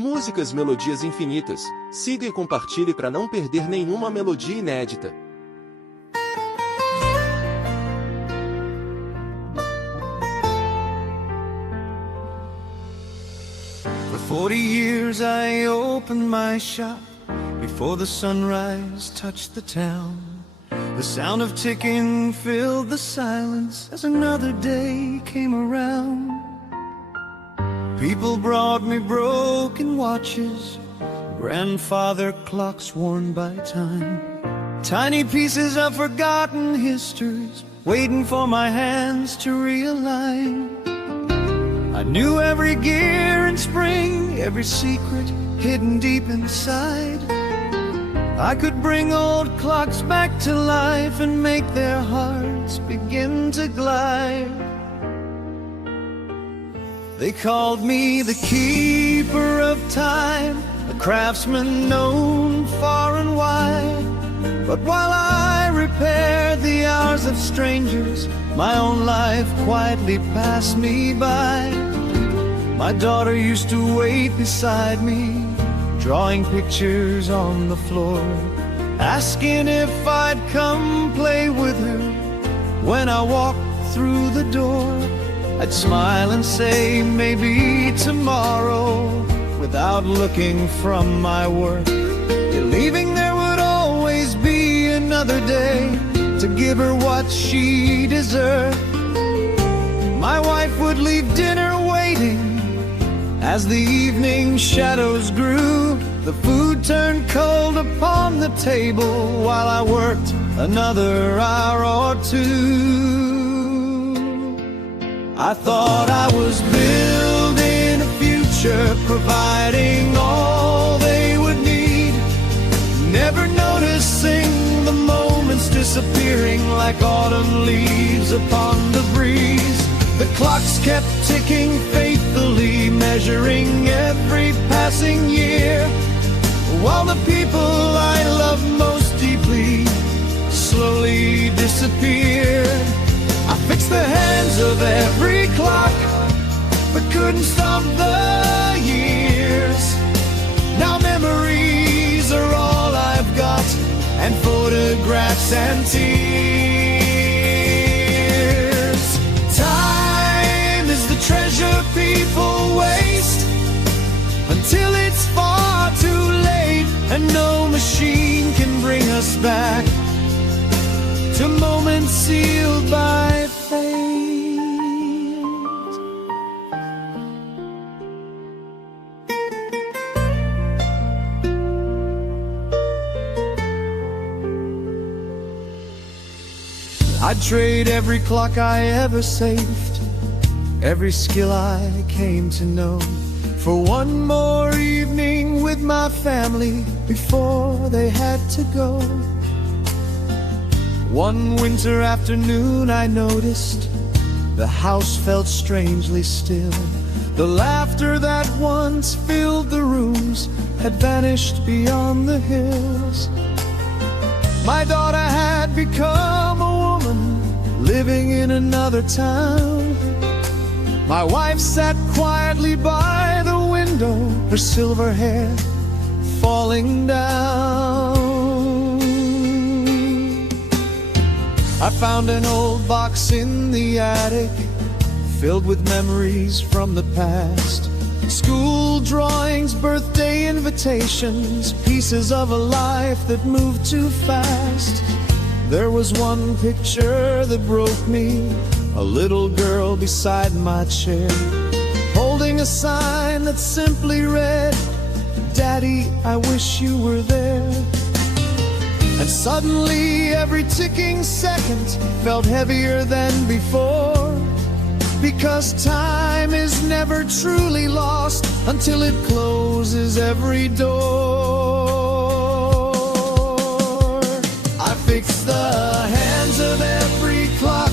Músicas, melodias infinitas. Siga e compartilhe para não perder nenhuma melodia inédita. For 40 years I opened my shop before the sunrise touched the town. The sound of ticking filled the silence as another day came around. People brought me broken watches, grandfather clocks worn by time, tiny pieces of forgotten histories waiting for my hands to realign. I knew every gear in spring, every secret hidden deep inside. I could bring old clocks back to life and make their hearts begin to glide. They called me the keeper of time, a craftsman known far and wide. But while I repaired the hours of strangers, my own life quietly passed me by. My daughter used to wait beside me, drawing pictures on the floor, asking if I'd come play with her. When I walked through the door, I'd smile and say, maybe tomorrow, without looking from my work, believing there would always be another day to give her what she deserved. My wife would leave dinner waiting. As the evening shadows grew, the food turned cold upon the table while I worked another hour or two. I thought I was building a future, providing all they would need, never noticing the moments disappearing like autumn leaves upon the breeze. The clocks kept ticking faithfully, measuring every passing year, while the people I loved most deeply slowly disappeared. I fixed the hands of every clock, but couldn't stop the years. Now memories are all I've got, and photographs and tears. Time is the treasure people waste until it's far too late, and no machine can bring us back to moments sealed by fate. I'd trade every clock I ever saved, every skill I came to know, for one more evening with my family before they had to go. One winter afternoon I noticed the house felt strangely still. The laughter that once filled the rooms had vanished beyond the hills. My daughter had become a woman living in another town. My wife sat quietly by the window, her silver hair falling down. I found an old box in the attic, filled with memories from the past. School drawings, birthday invitations, pieces of a life that moved too fast. There was one picture that broke me, a little girl beside my chair, holding a sign that simply read, "Daddy, I wish you were there." And suddenly every ticking second felt heavier than before, because time is never truly lost until it closes every door. I fixed the hands of every clock,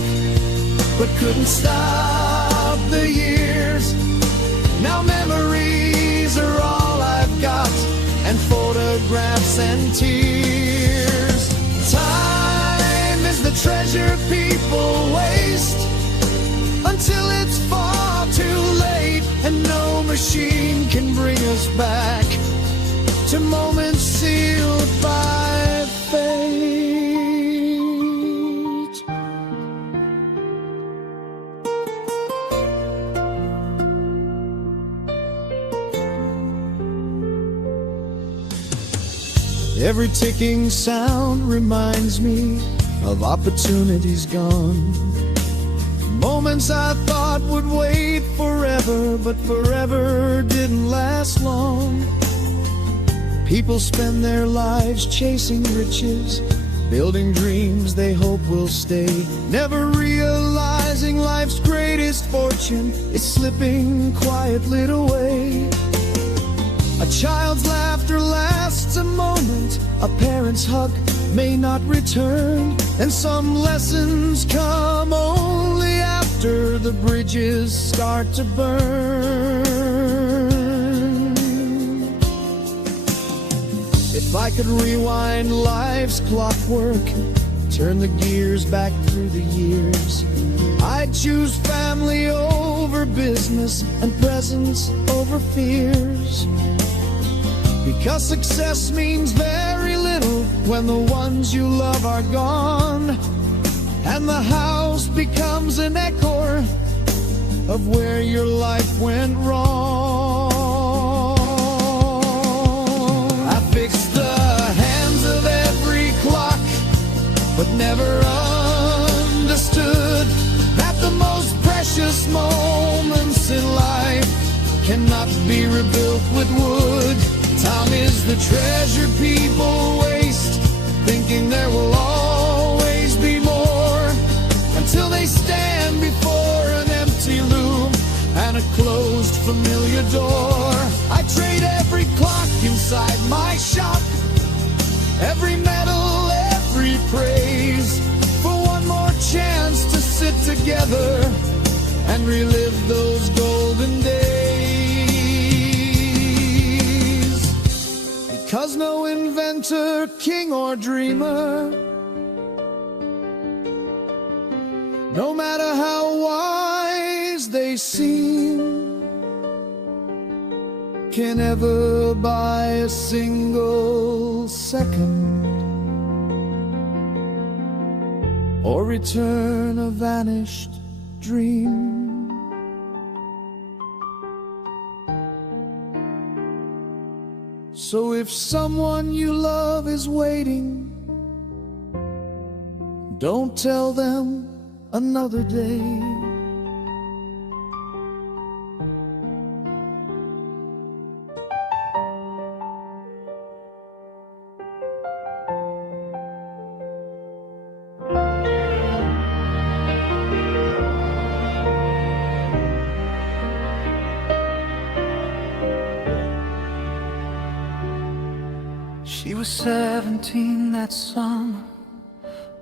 but couldn't stop the years. Now memories are all I've got, and photographs and tears. Time is the treasure people waste until it's far too late, and no machine can bring us back to moments sealed by fate. Every ticking sound reminds me of opportunities gone. Moments I thought would wait forever, but forever didn't last long. People spend their lives chasing riches, building dreams they hope will stay, never realizing life's greatest fortune is slipping quietly away. A child's laughter lasts a moment, a parent's hug may not return, and some lessons come only after the bridges start to burn. If I could rewind life's clockwork, turn the gears back through the years, I'd choose family over business and presence over fears. Because success means very little when the ones you love are gone, and the house becomes an echo of where your life went wrong. I fixed the hands of every clock, but never understood that the most precious moments in life cannot be rebuilt with wood. Time is the treasure people waste, thinking there will always be more, until they stand before an empty room and a closed familiar door. I trade every clock inside my shop, every medal, every praise, for one more chance to sit together and relive those golden days. Because no inventor, king or dreamer, no matter how wise they seem, can ever buy a single second or return a vanished dream. So if someone you love is waiting, don't tell them another day. She was 17 that summer,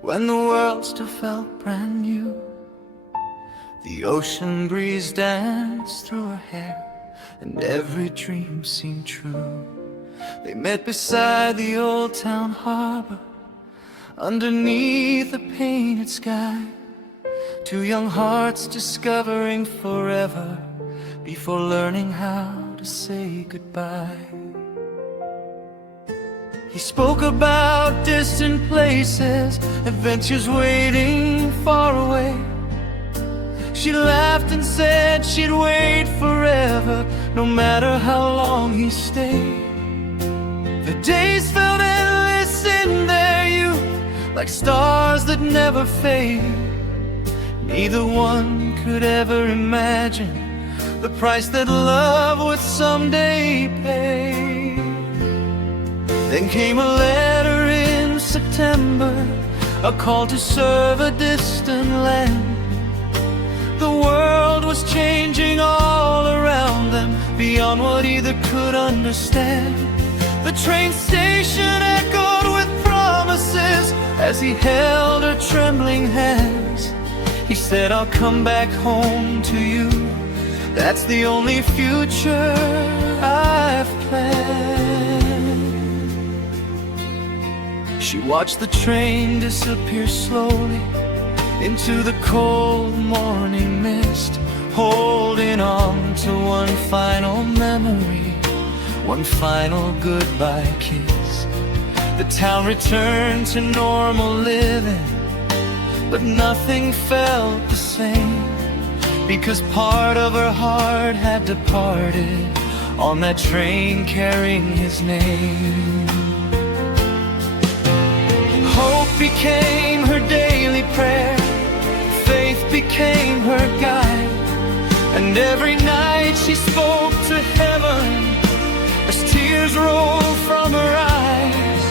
when the world still felt brand new. The ocean breeze danced through her hair, and every dream seemed true. They met beside the old town harbor, underneath a painted sky. Two young hearts discovering forever before learning how to say goodbye. He spoke about distant places, adventures waiting far away. She laughed and said she'd wait forever, no matter how long he stayed. The days felt endless in their youth, like stars that never fade. Neither one could ever imagine the price that love would someday pay. Then came a letter in September, a call to serve a distant land. The world was changing all around them, beyond what either could understand. The train station echoed with promises as he held her trembling hands. He said, I'll come back home to you, that's the only future I've planned. She watched the train disappear slowly into the cold morning mist, holding on to one final memory one final goodbye kiss. The town returned to normal living, but nothing felt the same, because part of her heart had departed on that train carrying his name. Hope became her daily prayer, faith became her guide, and every night she spoke to heaven as tears rolled from her eyes.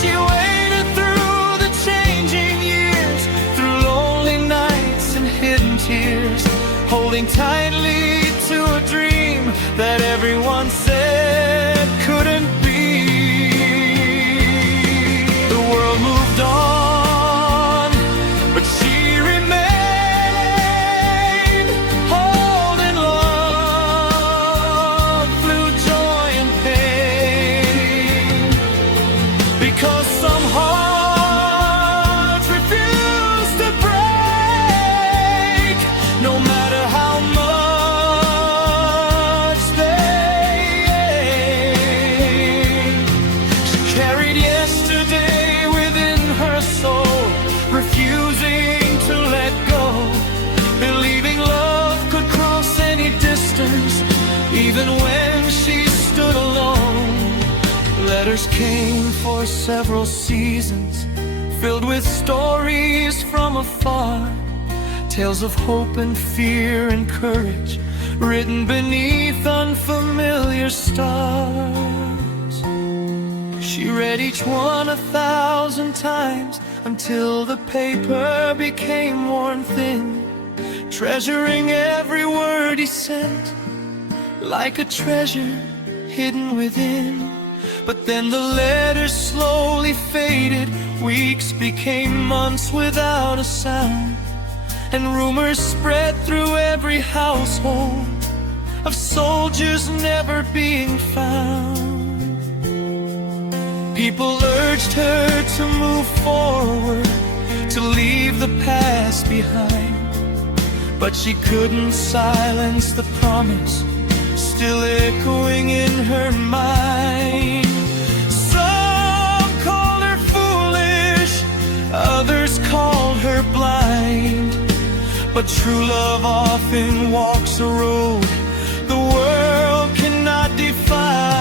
She waited through the changing years, through lonely nights and hidden tears, holding tightly to a dream that everyone said couldn't be. The world moved on, but she remained, holding love through joy and pain, because some hearts refuse to break, no matter how much they ache. She carried yesterday within her soul, refusing to let go, believing love could cross any distance, even when she stood alone. Letters came for several seasons, filled with stories from afar, tales of hope and fear and courage, written beneath unfamiliar stars. She read each one 1,000 times until the paper became worn thin, treasuring every word he sent like a treasure hidden within. But then the letters slowly faded, weeks became months without a sound, and rumors spread through every household of soldiers never being found. People urged her to move forward, to leave the past behind, but she couldn't silence the promise still echoing in her mind. Some called her foolish, others called her blind, but true love often walks a road the world cannot define.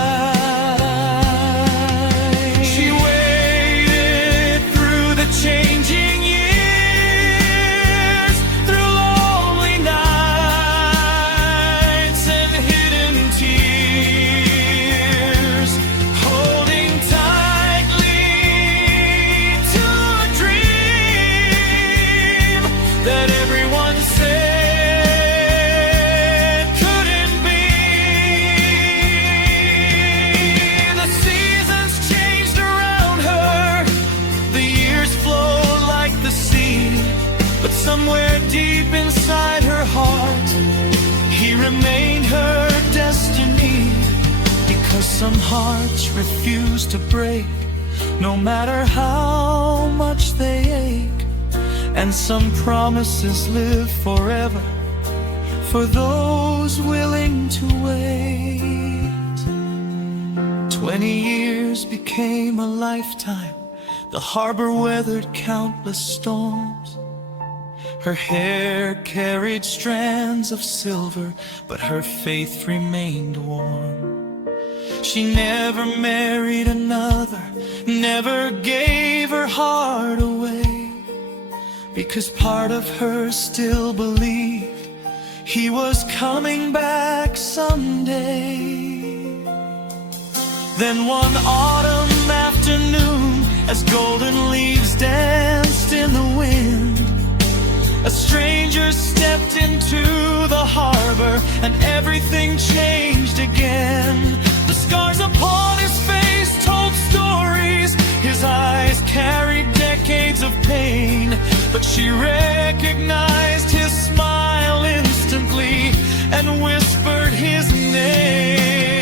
She waited through the changing years, through lonely nights and hidden tears, holding tightly to a dream that everyone said couldn't be. The seasons changed around her, the years flowed like the sea, but somewhere deep inside her heart, he remained her destiny, because some hearts refuse to break, no matter how much they ache, and some promises live forever for those willing to wait. 20 years became a lifetime, the harbor weathered countless storms. Her hair carried strands of silver, but her faith remained warm. She never married another, never gave her heart away, because part of her still believed he was coming back someday. Then one autumn afternoon, as golden leaves danced in the wind, a stranger stepped into the harbor, and everything changed again. The scars upon his face told stories, his eyes carried decades of pain, but she recognized his smile instantly and whispered his name.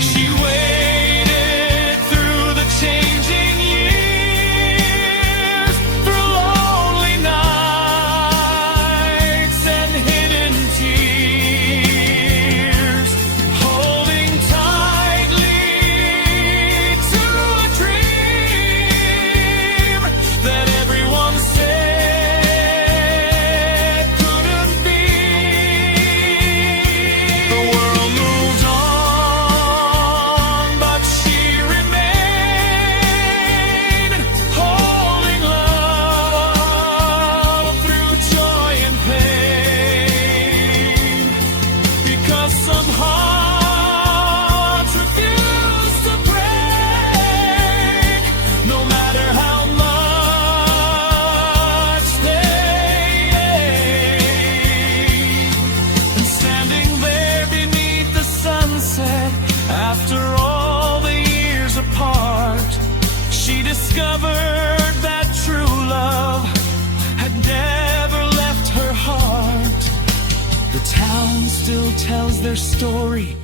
She waited through the changing years, through lonely nights and hidden tears, holding The town still tells their story.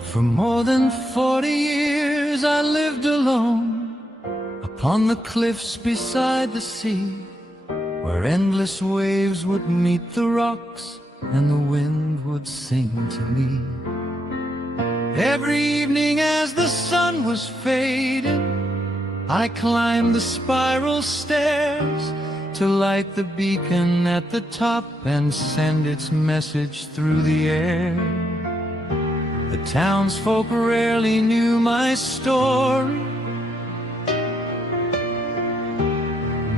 For more than 40 years I lived alone upon the cliffs beside the sea, where endless waves would meet the rocks and the wind would sing to me. Every evening as the sun was fading, I climbed the spiral stairs to light the beacon at the top and send its message through the air. The townsfolk rarely knew my story.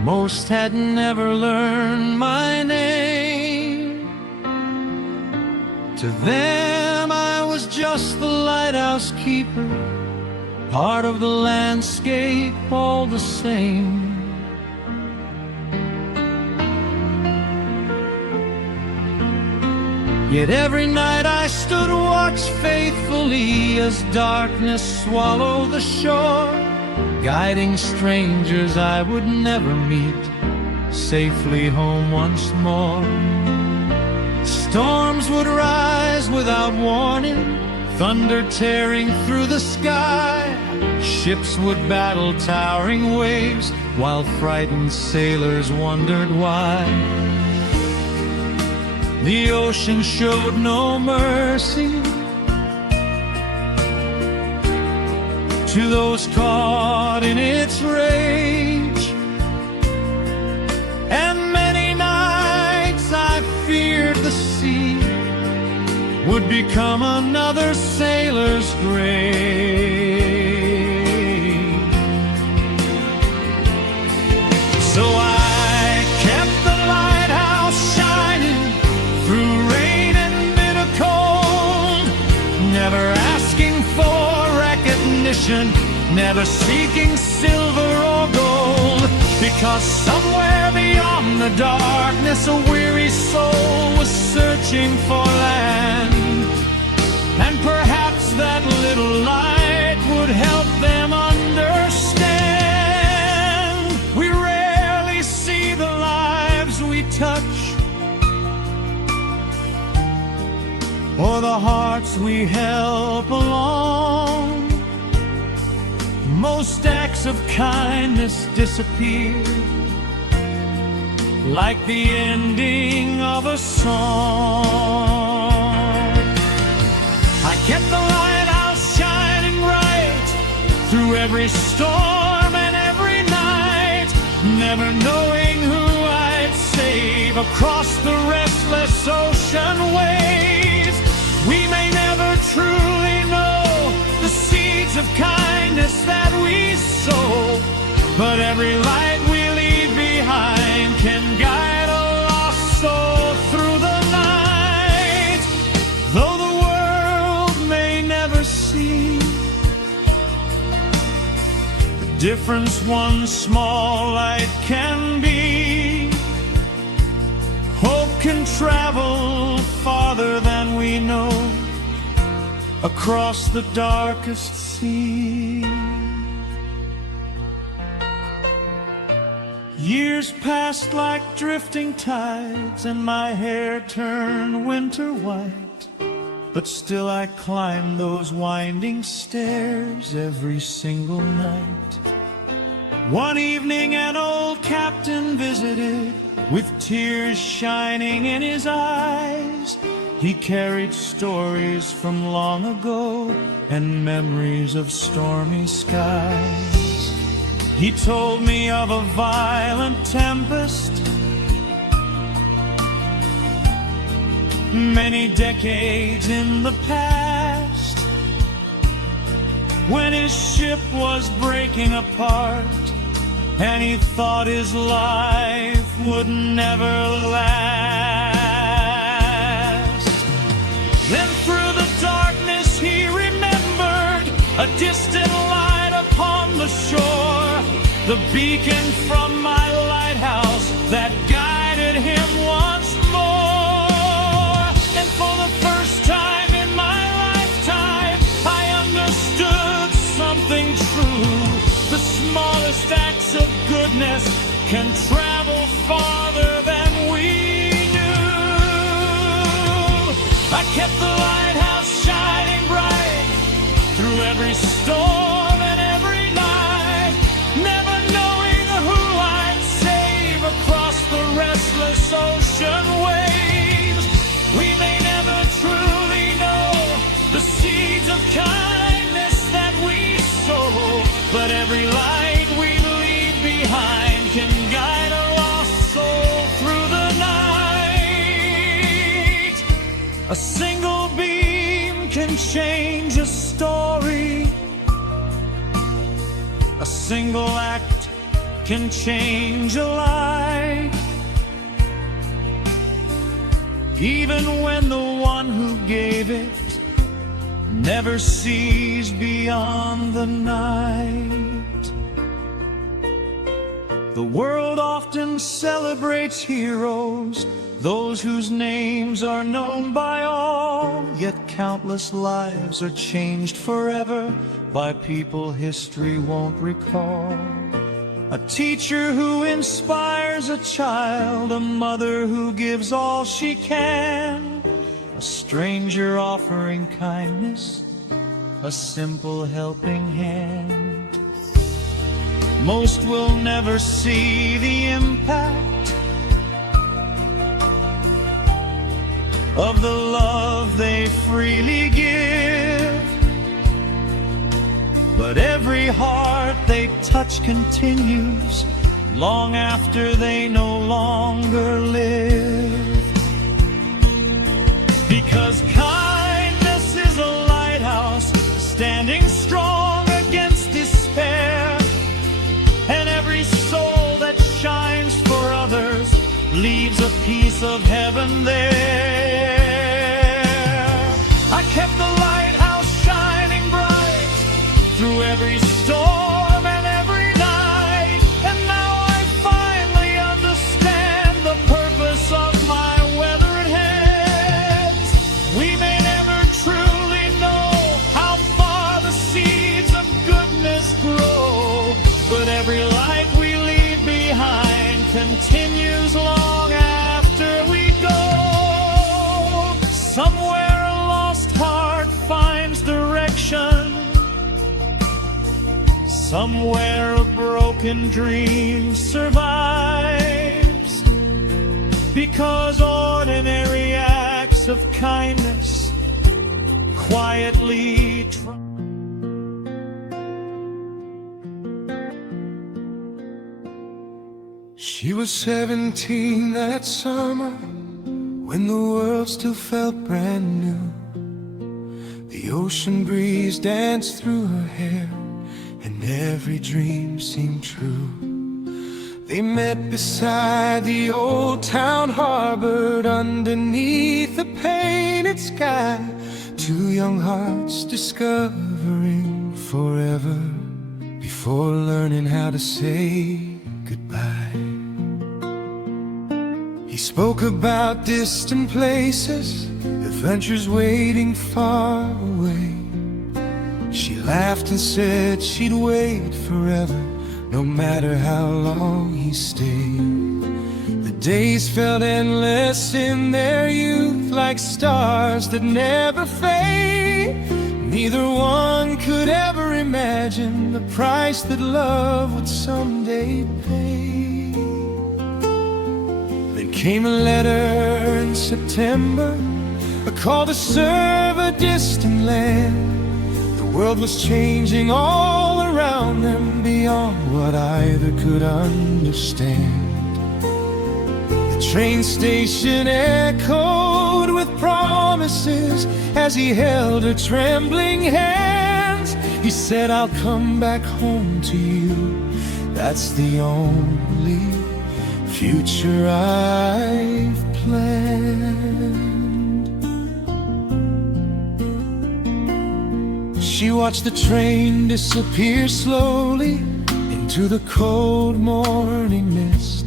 Most had never learned my name. To them I was just the lighthouse keeper, part of the landscape all the same. Yet every night I stood watch faithfully as darkness swallowed the shore, guiding strangers I would never meet safely home once more. Storms would rise without warning, thunder tearing through the sky. Ships would battle towering waves while frightened sailors wondered why. The ocean showed no mercy to those caught in its rage, and many nights I feared the sea would become another sailor's grave. So I kept the lighthouse shining through rain and bitter cold, never asking for recognition, never seeking silver or gold, because somewhere beyond the darkness a weary soul was searching for land, and perhaps that little light would help them understand. We rarely see the lives we touch or the hearts we help along. Most acts of kindness disappear like the ending of a song. I kept the lighthouse shining bright through every storm and every night, never knowing who I'd save across the restless ocean waves. We may never truly know the seeds of kindness that we sow, but every light we leave behind can guide a lost soul through the night. Though the world may never see the difference one small light can be, hope can travel farther than we know across the darkest sea. Years passed like drifting tides, and my hair turned winter white, but still I climbed those winding stairs every single night. One evening an old captain visited, with tears shining in his eyes. He carried stories from long ago and memories of stormy skies. He told me of a violent tempest many decades in the past, when his ship was breaking apart and he thought his life would never last. Then through the darkness he remembered a distant light upon the shore, the beacon from my lighthouse that guided him once more. And for the first time kindness can travel farther than we knew. I kept the lighthouse shining bright through every storm and every night, never knowing who I'd save across the restless ocean waves. We may never truly know the seeds of kindness that we sow, but every light we leave behind can guide a lost soul through the night. A single beam can change a story. A single act can change a life. Even when the one who gave it never sees beyond the night. The world often celebrates heroes, those whose names are known by all, yet countless lives are changed forever by people history won't recall. A teacher who inspires a child, a mother who gives all she can, a stranger offering kindness, a simple helping hand. Most will never see the impact of the love they freely give, but every heart they touch continues long after they no longer live. Because kindness is a lighthouse standing strong against despair, and every soul that shines for others leaves a piece of heaven there. I kept the lighthouse shining bright through every storm and every night, and now I finally understand the purpose of my weathered hands. We may never truly know how far the seeds of goodness grow, but every light we leave behind continues long after we go. Somewhere a lost heart finds direction, somewhere a broken dream survives, because ordinary acts of kindness quietly try. She was 17 that summer, when the world still felt brand new. The ocean breeze danced through her hair, and every dream seemed true. They met beside the old town, harbored underneath the painted sky. Two young hearts discovering forever before learning how to say goodbye. He spoke about distant places, adventures waiting far away. She laughed and said she'd wait forever, no matter how long he stayed. The days felt endless in their youth, like stars that never fade. Neither one could ever imagine the price that love would someday pay. Then came a letter in September, a call to serve a distant land. The world was changing all around them, beyond what either could understand. The train station echoed with promises as he held her trembling hands. He said, I'll come back home to you. That's the only future I've planned. She watched the train disappear slowly into the cold morning mist,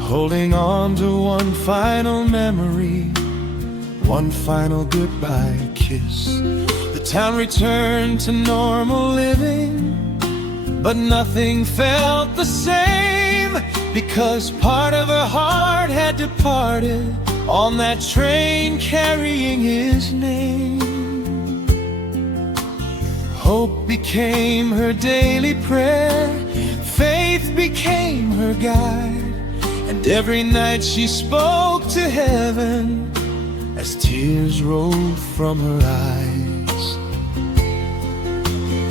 holding on to one final memory, one final goodbye kiss. The town returned to normal living, but nothing felt the same. because part of her heart had departed on that train carrying his name. Hope became her daily prayer, faith became her guide, and every night she spoke to heaven as tears rolled from her eyes.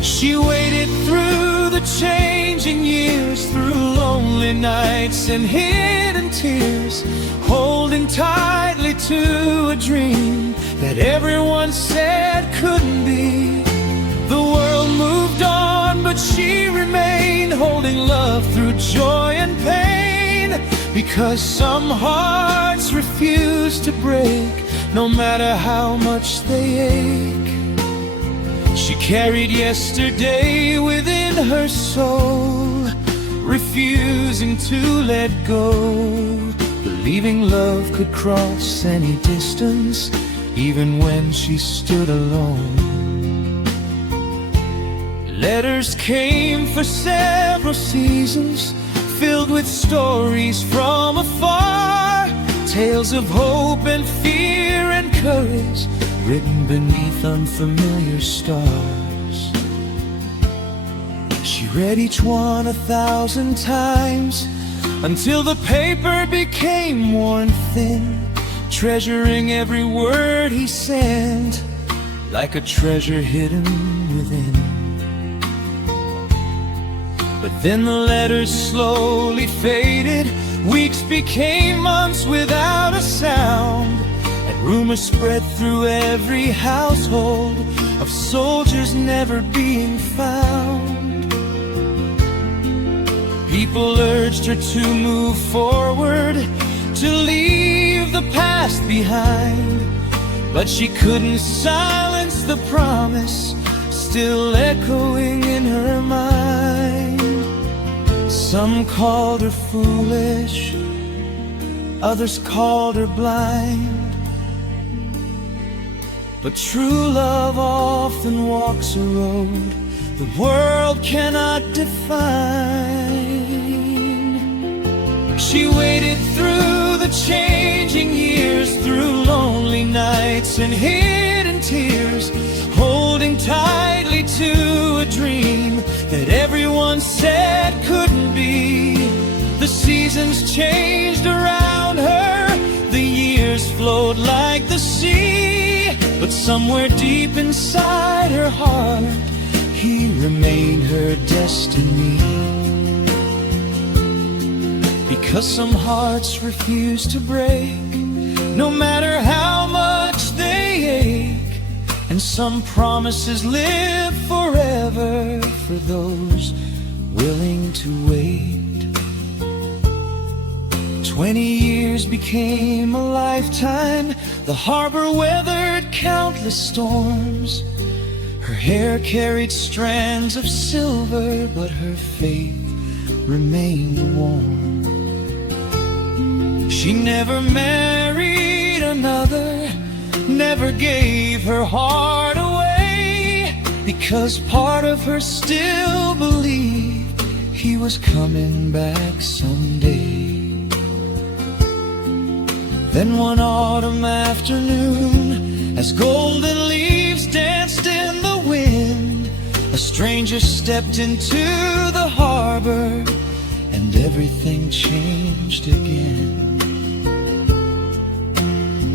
She waited through the changing years, through lonely nights and hidden tears, holding tightly to a dream that everyone said couldn't be. The world moved on, but she remained, holding love through joy and pain, because some hearts refuse to break, no matter how much they ache. She carried yesterday within her soul, refusing to let go, believing love could cross any distance, even when she stood alone. Letters came for several seasons, filled with stories from afar, tales of hope and fear and courage, written beneath unfamiliar stars. She read each one 1,000 times, until the paper became worn thin, treasuring every word he sent, like a treasure hidden within. But then the letters slowly faded, weeks became months without a sound, and rumors spread through every household of soldiers never being found. People urged her to move forward, to leave the past behind, but she couldn't silence the promise still echoing in her mind. Some called her foolish, others called her blind, but true love often walks a road the world cannot define. She waited through the changing years, through lonely nights and hidden tears, holding tightly to a dream that everyone said couldn't be. The seasons changed around her, the years flowed like the sea, but somewhere deep inside her heart, he remained her destiny. Because some hearts refuse to break, no matter how much they ache, and some promises live forever for those willing to wait. 20 years became a lifetime, the harbor weathered countless storms. Her hair carried strands of silver, but her faith remained warm. She never married another, never gave her heart away, because part of her still believed he was coming back someday. Then one autumn afternoon, as golden leaves danced in the wind, a stranger stepped into the harbor, and everything changed again.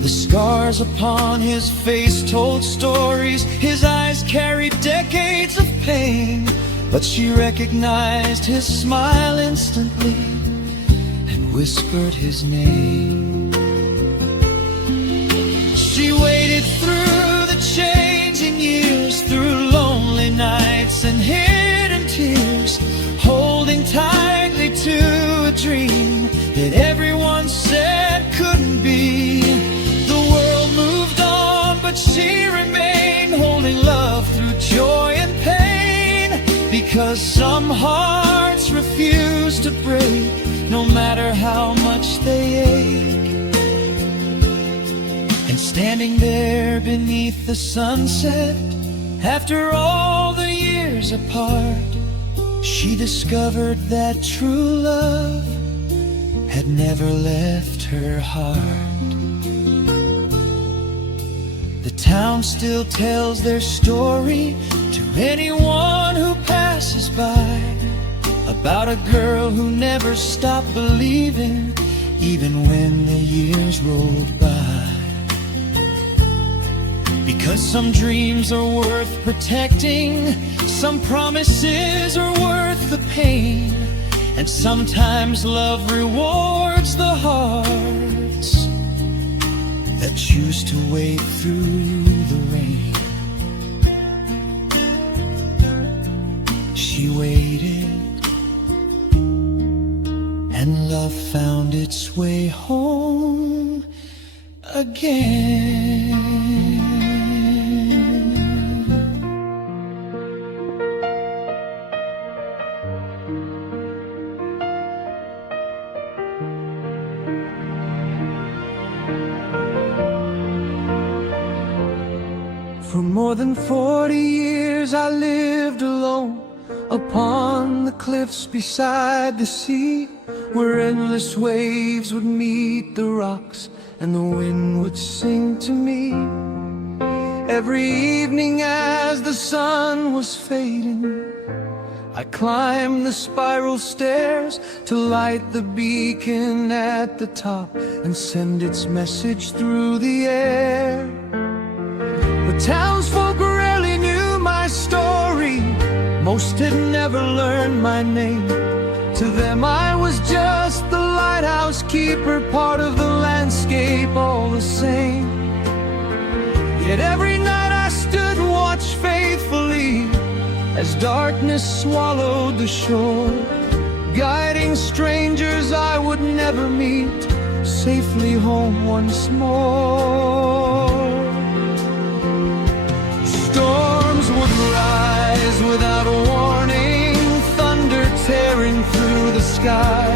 The scars upon his face told stories, his eyes carried decades of pain, but she recognized his smile instantly and whispered his name. She waited through the changing years, through lonely nights and hidden tears, holding tightly to a dream that everyone said couldn't be. The world moved on, but she remained, holding love through joy and pain, because some hearts refuse to break, no matter how much they ache. And standing there beneath the sunset, after all the years apart, she discovered that true love had never left her heart. The town still tells their story to anyone who passes by, about a girl who never stopped believing, even when the years rolled by. Because some dreams are worth protecting, some promises are worth the pain, and sometimes love rewards the hearts that choose to wait through the rain. She waited, and love found its way home again. For more than 40 years I lived alone upon the cliffs beside the sea, where endless waves would meet the rocks and the wind would sing to me. Every evening as the sun was fading, I climbed the spiral stairs to light the beacon at the top and send its message through the air. The townsfolk rarely knew my story, most had never learned my name. To them I was just the lighthouse keeper, part of the landscape all the same. Yet every night I stood and watched faithfully as darkness swallowed the shore, guiding strangers I would never meet safely home once more. Storms would rise without a warning, thunder tearing through the sky.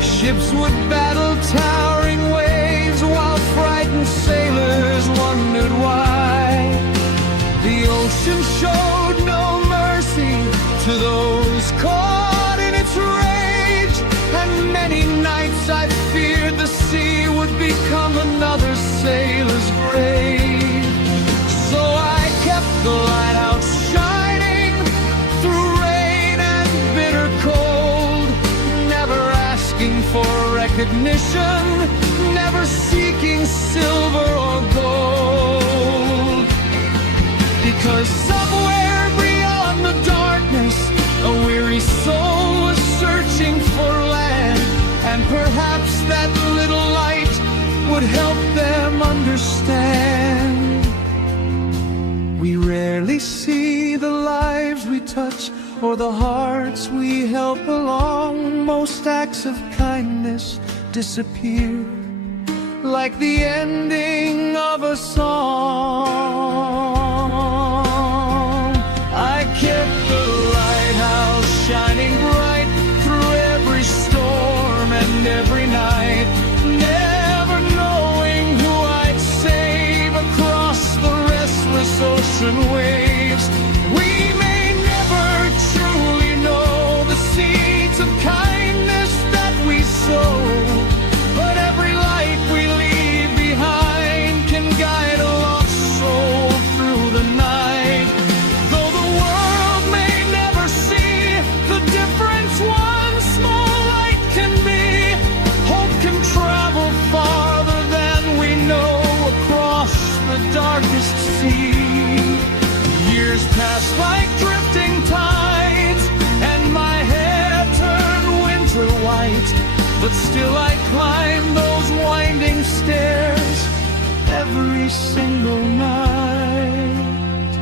Ships would battle towering waves while frightened sailors wondered why. The ocean showed no mercy to those caught in its rage, and many nights I feared the sea would become another sailor's grave. So I kept the lighthouse shining through rain and bitter cold, never asking for recognition, never seeking silver or gold. Because somewhere beyond the darkness, a weary soul was searching for land, and perhaps that little light would help them understand. We rarely see the lives we touch or the hearts we help along. Most acts of kindness disappear like the ending of a song. I kept the lighthouse shining bright through every storm and every night, never knowing who I'd save across the restless ocean waves. We may never truly know the seeds of kindness that we sow, but every light we leave behind can guide a lost soul through the night. Though the world may never see the difference one small light can be, hope can travel farther than we know across the darkest sea. Years pass like drifting tides, and my hair turned winter white, but still I climb those winding stairs every single night.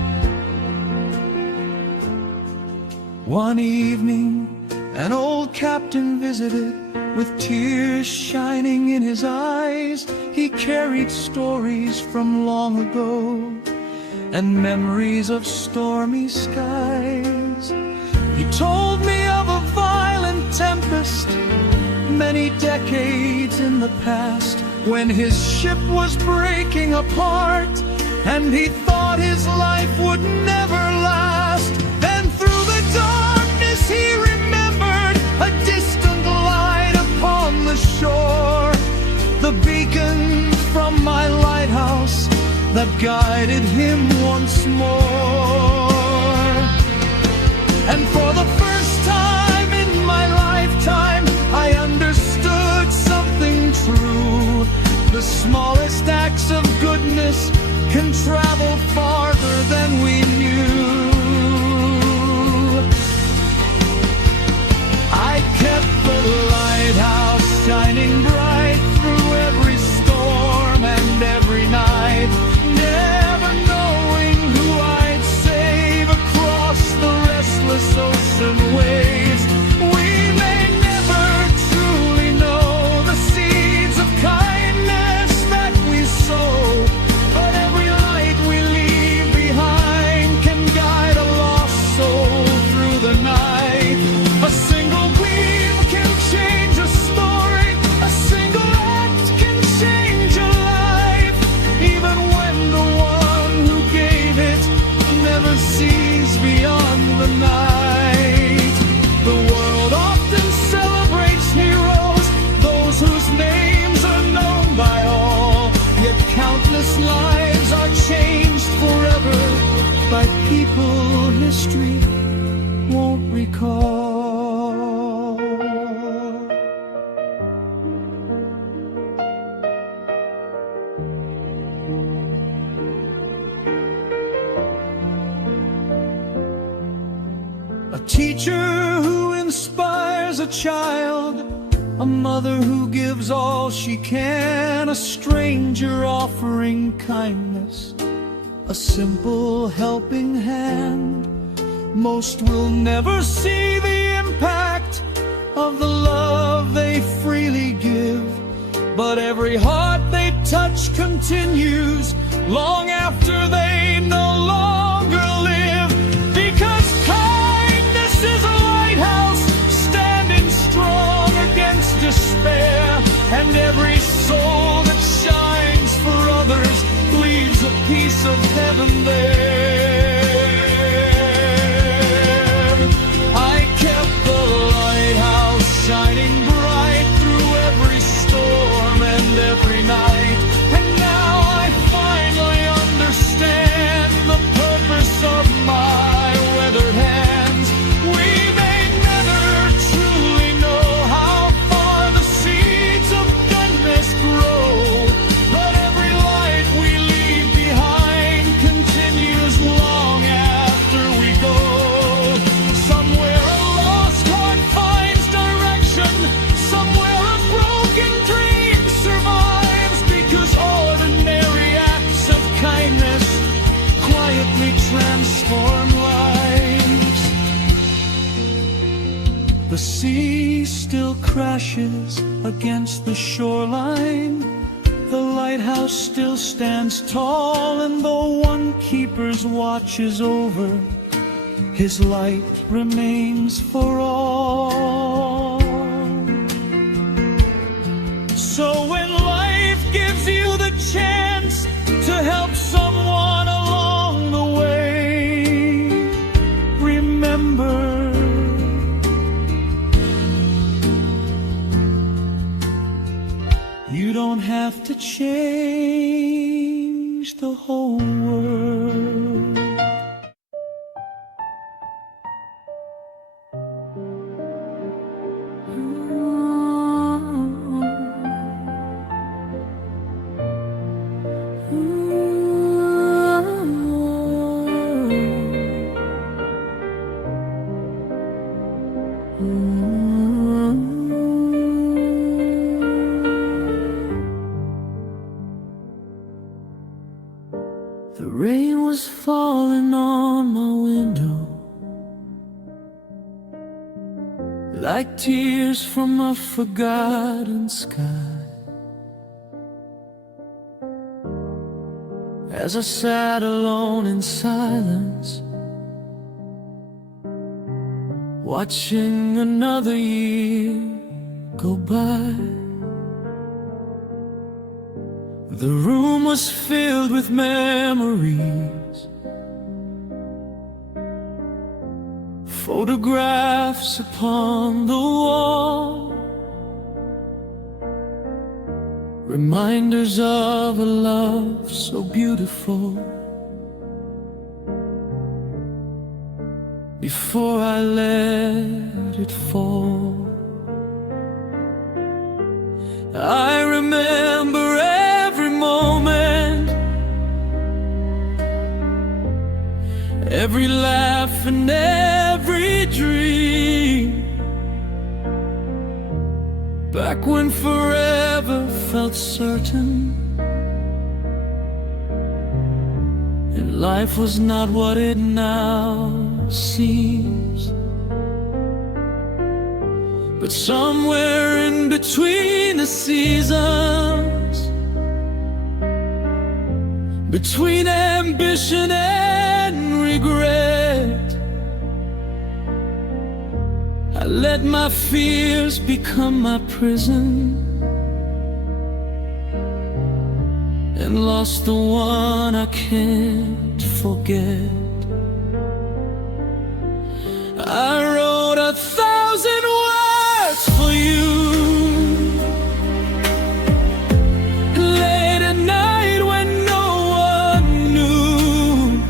One evening, an old captain visited with tears shining in his eyes. He carried stories from long ago and memories of stormy skies. He told me of a violent tempest many decades in the past, when his ship was breaking apart and he thought his life would never last. Then through the darkness he remembered a distant light upon the that guided him once more. And for the first time in my lifetime, I understood something true. The smallest acts of goodness can travel farther than we knew. I kept the lighthouse shining bright through every storm and every night, never knowing who I'd save across the restless ocean waves. We may never truly know the seeds of kindness that we sow, but every light we leave behind can guide a lost soul through the night. A single gleam can change a story, a single act can change a life, even when the one who gave it never sees beyond the night. The world often celebrates heroes, those whose names are known by all, yet countless lives are changed forever by people history won't recall. A teacher who inspires a child, a mother who gives all she can, a stranger offering kindness, a simple helping hand. Most will never see the impact of the love they freely give, but every heart they touch continues long after they no longer live. Because kindness is a lighthouse standing strong against despair, and every soul that shines for others leaves a piece of heaven there. I kept the lighthouse shining bright through every storm and every night, and now I finally understand the purpose of my weathered hands. We may never truly know how far the seeds of goodness grow, but every light we leave behind continues long after we go. Somewhere a lost heart finds direction, somewhere a broken dream survives, because ordinary acts of kindness quietly transform lives. The sea still crashes against the shoreline, the lighthouse still stands tall, and though one keeper's watch is over, his light remains for all. So when life gives you the chance to help someone along the way, remember, you don't have to change the whole world. The rain was falling on my window like tears from a forgotten sky. As I sat alone in silence, watching another year go by. The room was filled with memories, photographs upon the wall, reminders of a love so beautiful. Before I let it fall, I remember every moment, every laugh and every dream, back when forever felt certain and life was not what it now seems. But somewhere in between the seasons, between ambition and regret, I let my fears become my prison and lost the one I can't forget. I wrote 1,000 words for you late at night when no one knew,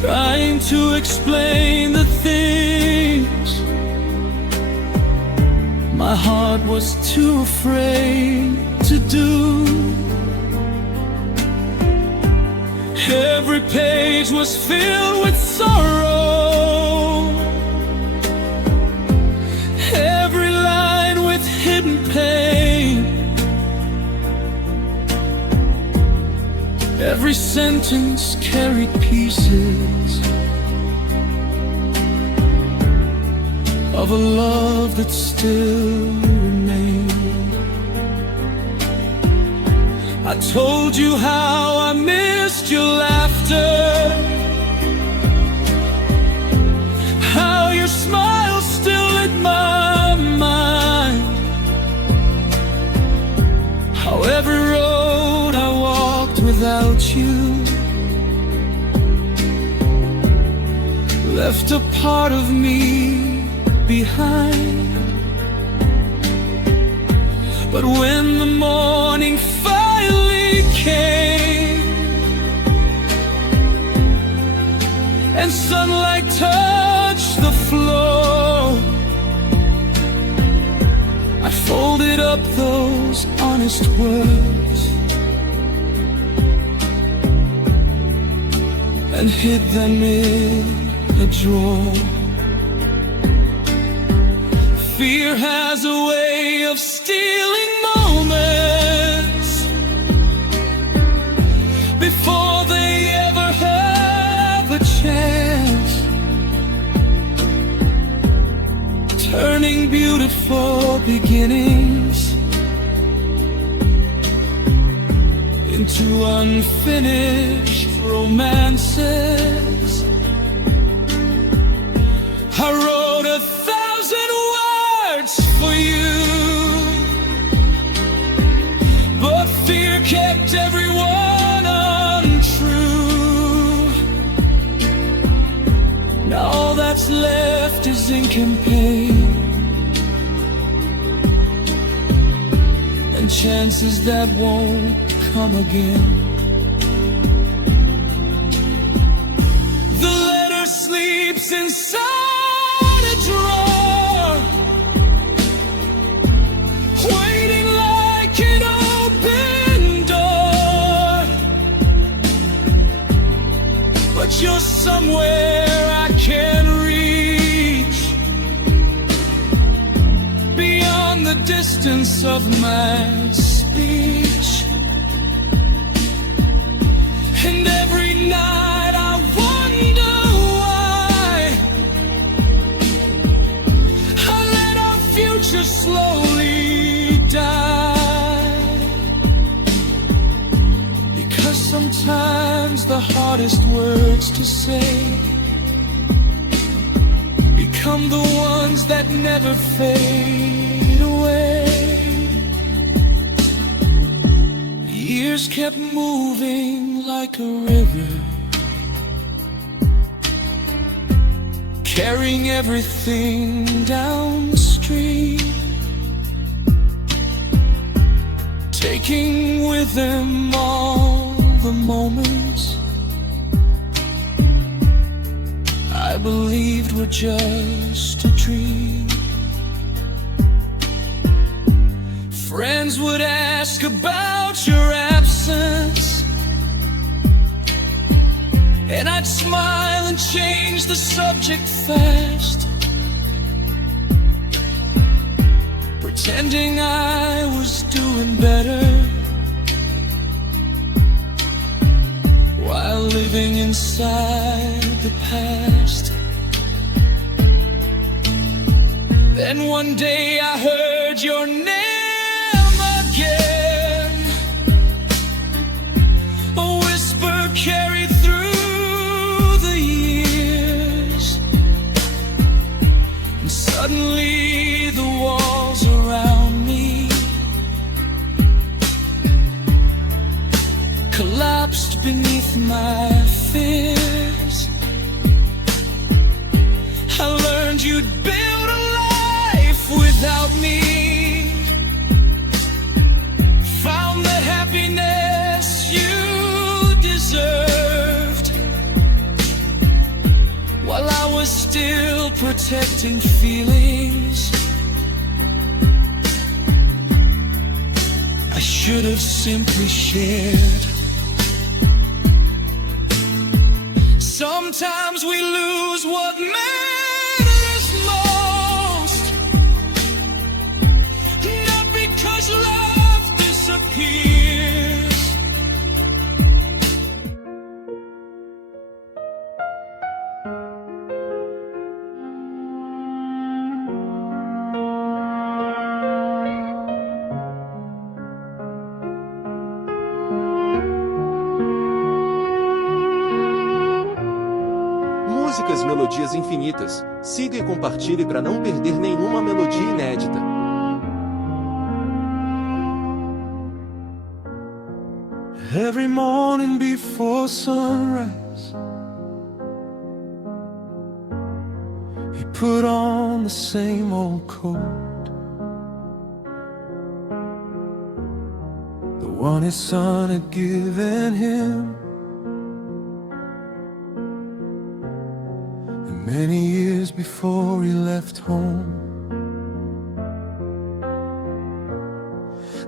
trying to explain the things my heart was too afraid to do. Every page was filled with sorrow, every line with hidden pain, every sentence carried pieces of a love that still remained. I told you how I missed your laughter, how your smile still lit my mind, how every road I walked without you left a part of me behind. But when the morning finally came and sunlight touched the floor, I folded up those honest words and hid them in a drawer. Fear has a way of stealing moments before they ever have a chance, turning beautiful beginnings into unfinished romances. I wrote 1,000 words for you, but fear kept everyone untrue. Now all that's left is ink and pain, and chances that won't come again. The letter sleeps inside a drawer, waiting like an open door. But you're somewhere I can't reach, beyond the distance of my speech. And every night I wonder why I let our future slowly die. Because sometimes the hardest words to say become the ones that never fade away. Years kept moving like a river, carrying everything downstream. taking with them all the moments I believed were just a dream. Friends would ask about your absence, and I'd smile and change the subject fast, pretending I was doing better, while living inside the past. Then one day I heard your name again, a whisper carried through the years, and suddenly the walls around me collapsed beneath my fears. I learned you'd build a life without me, found the happiness you deserved, while I was still protecting feelings I should have simply shared. Sometimes we lose what matters most, not because love disappears. Músicas, melodias infinitas. Siga e compartilhe para não perder nenhuma melodia inédita. Every morning before sunrise, he put on the same old coat, the one his son had given him many years before he left home.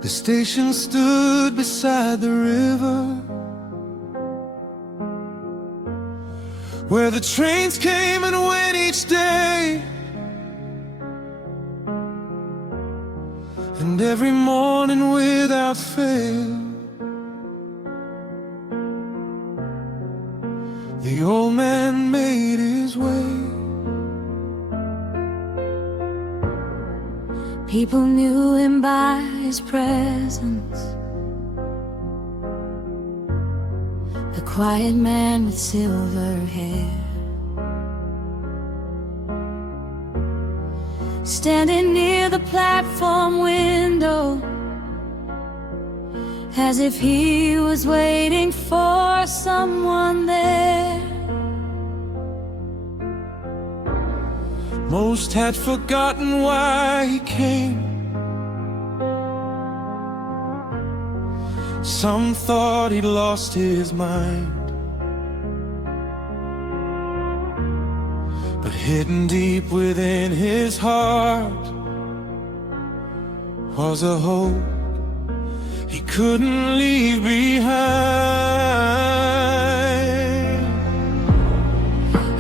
The station stood beside the river, where the trains came and went each day, and every morning without fail the old man made his way. People knew him by his presence, the quiet man with silver hair, standing near the platform window, as if he was waiting for someone there. Most had forgotten why he came, some thought he'd lost his mind, but hidden deep within his heart was a hope he couldn't leave behind.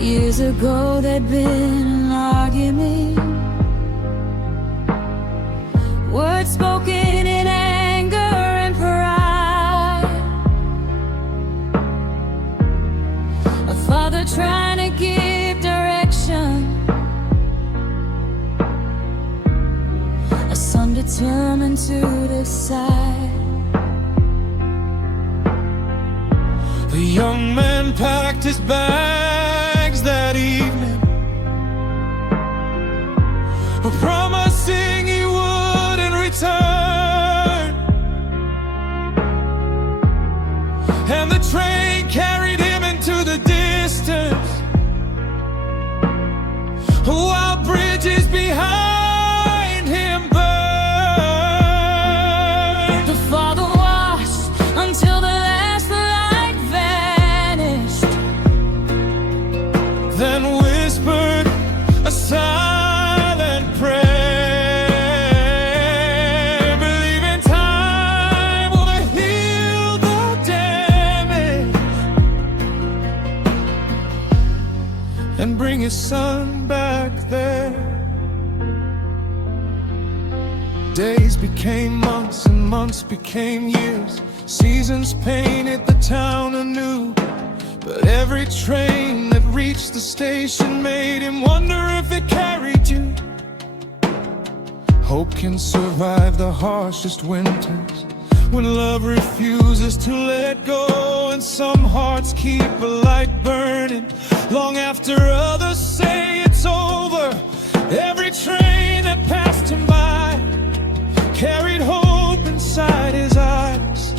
Years ago there'd been an argument, words spoken in anger and pride, a father trying to give direction, a son determined to decide. The young man packed his bags that evening, promising he wouldn't return, and the train carried him into the distance, while bridges behind him burned. The holding his son back there. Days became months and months became years. Seasons painted the town anew. But every train that reached the station made him wonder if it carried you. Hope can survive the harshest winters, when love refuses to let go, and some hearts keep a light burning long after others say it's over. Every train that passed him by carried hope inside his eyes.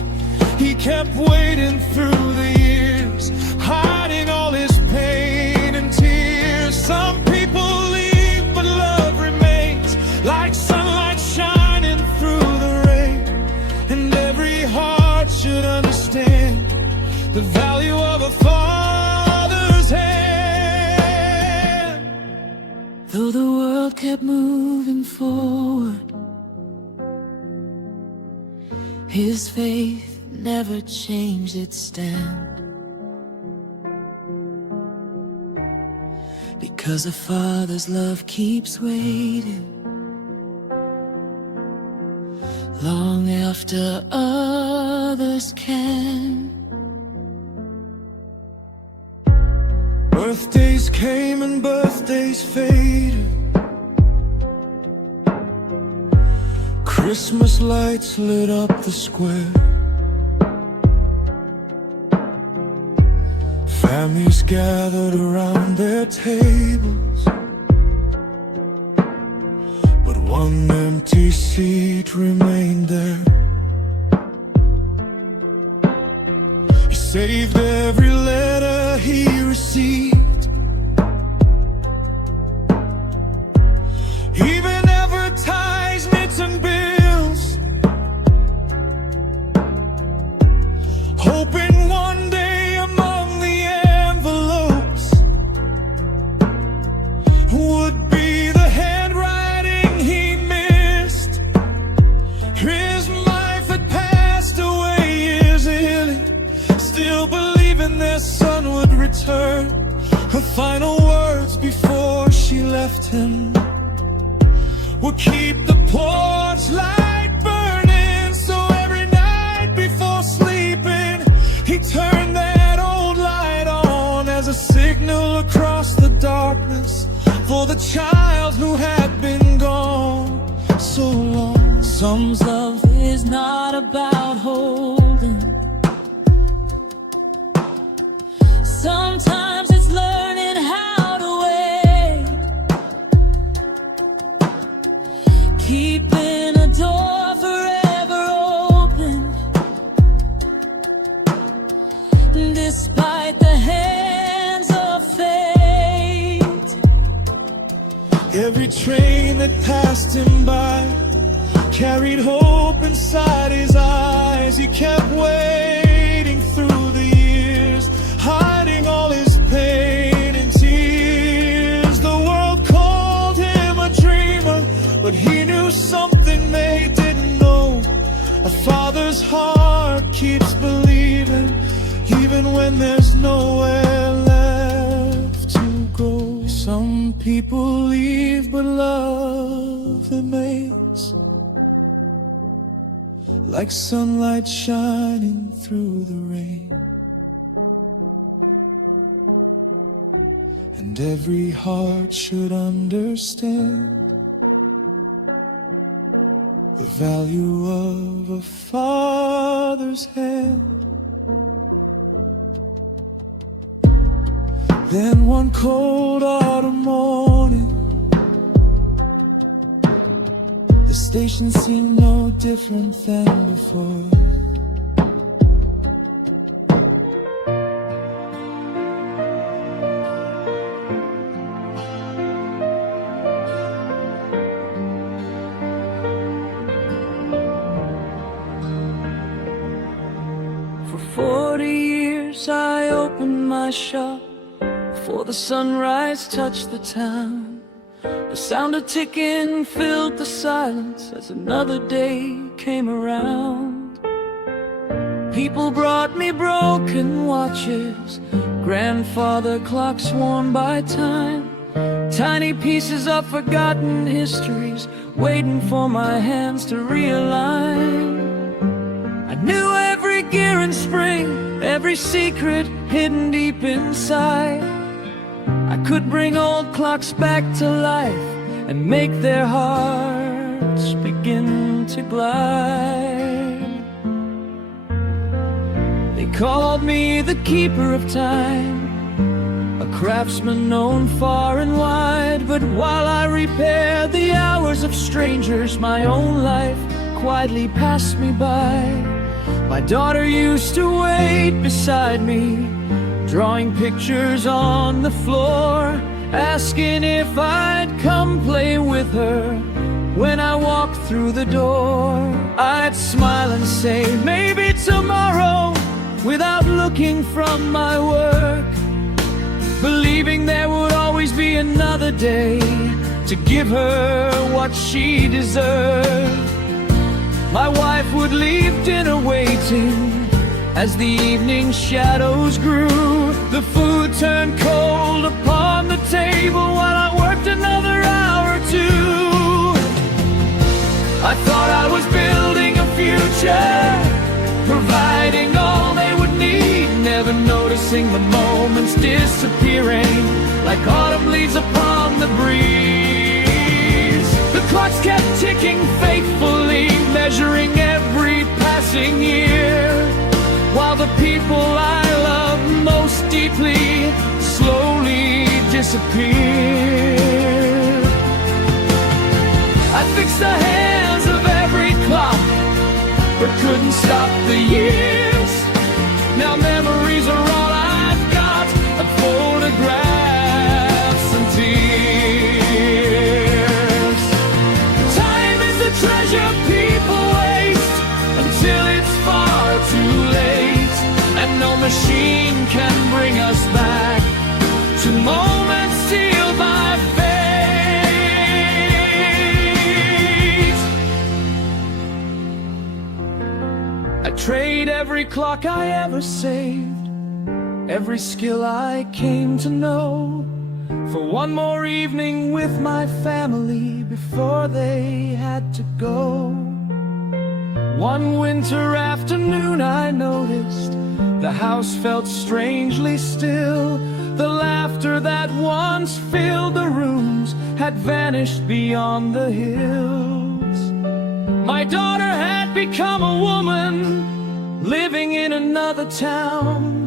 He kept waiting through the years, hiding all his pain and tears. Some people leave, but love remains, like sunlight shining through the rain. And every heart should understand the value of a father's hand. Though the world kept moving forward, his faith never changed its stand. Because a father's love keeps waiting long after others can. Birthdays came and birthdays faded. Christmas lights lit up the square. Families gathered around their tables, but one empty seat remained there. He saved every letter he received, even advertisements and bills, hoping one day among the envelopes would be the handwriting he missed. His life had passed away years early, still believing their son would return. Her final words before she left him would keep the porch light burning, so every night before sleeping he turned that old light on as a signal across the darkness for the child who had been gone so long. Some love is not about holding. Sometimes it's learning how to wait, keeping a door forever open, despite the hands of fate. Every train that passed him by carried hope inside his eyes. He kept waiting through the years, hiding all his pain and tears. The world called him a dreamer, but he knew something they didn't know. A father's heart keeps believing, even when there's nowhere left to go. Some people leave, but love remains, like sunlight shining through the rain. And every heart should understand the value of a father's hand. Then one cold autumn morning, the station seemed no different than before. For 40 years I opened my shop before the sunrise touched the town. The sound of ticking filled the silence as another day came around. People brought me broken watches, grandfather clocks worn by time, Tiny pieces of forgotten histories, waiting for my hands to realign. I knew every gear in spring, every secret hidden deep inside. I could bring old clocks back to life and make their hearts begin to glide. They called me the keeper of time, a craftsman known far and wide. But while I repaired the hours of strangers, my own life quietly passed me by. My daughter used to wait beside me, drawing pictures on the floor, asking if I'd come play with her when I walked through the door. I'd smile and say, maybe tomorrow, without looking from my work, believing there would always be another day to give her what she deserved. My wife would leave dinner waiting as the evening shadows grew. The food turned cold upon the table while I worked another hour or two. I thought I was building a future, providing all they would need, never noticing the moments disappearing like autumn leaves upon the breeze. The clocks kept ticking faithfully, measuring every passing year, while the people I loved most deeply slowly disappeared. I fixed the hands of every clock, but couldn't stop the years. Now memories are all I've got, and photographs and tears. Time is the treasure people waste until it's far too late, and no machine can bring us back to moments sealed by fate. I trade every clock I ever saved, every skill I came to know, for one more evening with my family before they had to go. One winter afternoon I noticed the house felt strangely still. The laughter that once filled the rooms had vanished beyond the hills. My daughter had become a woman, living in another town.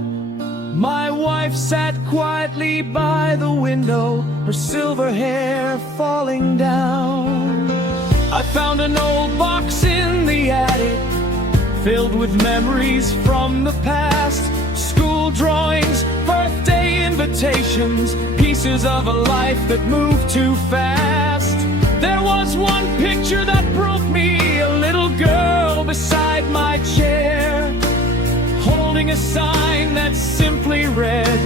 My wife sat quietly by the window, her silver hair falling down. I found an old box in the attic, filled with memories from the past. School drawings, birthday invitations, pieces of a life that moved too fast. There was one picture that broke me, a little girl beside my chair, holding a sign that simply read,